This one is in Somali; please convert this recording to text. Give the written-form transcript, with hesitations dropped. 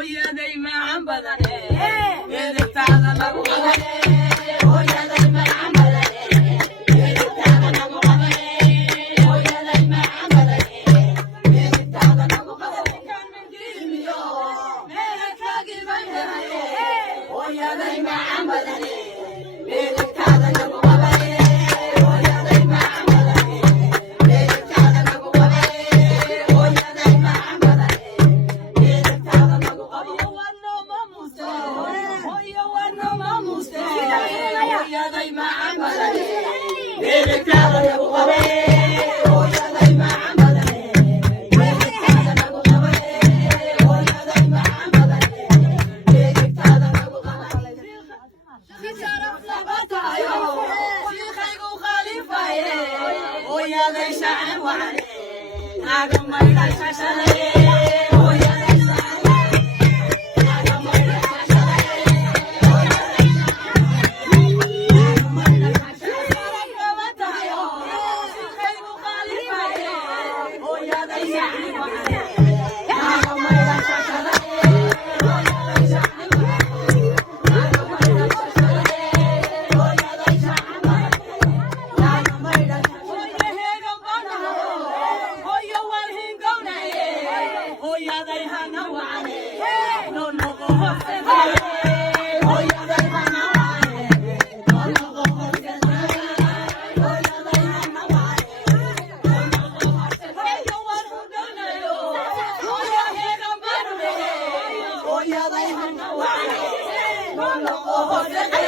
hooyaday macaan badane midigtaada lagu qabane hooyaday macaan badane midigtaada lagu qabane hooyaday macaan badane midigtaada lagu qabane kan mindiimiyo meelkaagi bandane hooyaday macaan badane midigtaada lagu qabane hooyaday macaan badane midigtaada lagu qabane hooyaday macaan badane midigtaada lagu qabane wano mamuste hooyo wano mamuste hooyaday macaan badane midigtaada lagu qabane hooyaday macaan badane midigtaada lagu qabane hooyaday macaan badane midigtaada lagu qabane sharaf labatayo shiikhaygu khalifaye hooyaday shacir wacane naaga maydha shashadaye hooyaday shacir wacane naaga maydha shashadaye hooyaday naaga maydha shashadaye sharaf labatayo shiikhaygu khalifaye hooyaday shacir wacane naaga maydha shashadaye hooyaday shacir wacane naaga maydha shashadaye hooyaday shacir wacane naaga maydha hooyo heega banaho hooyo waan hingownaye hooyaday hana wacane nonoqo horsedaye hooyaday hana wacane nonoqo horsedaye hooyaday hana wacane nonoqo horsedaye hooyo waan hungownayo hooyo heega banahe hooyaday hana wacane nonoqo horsedaye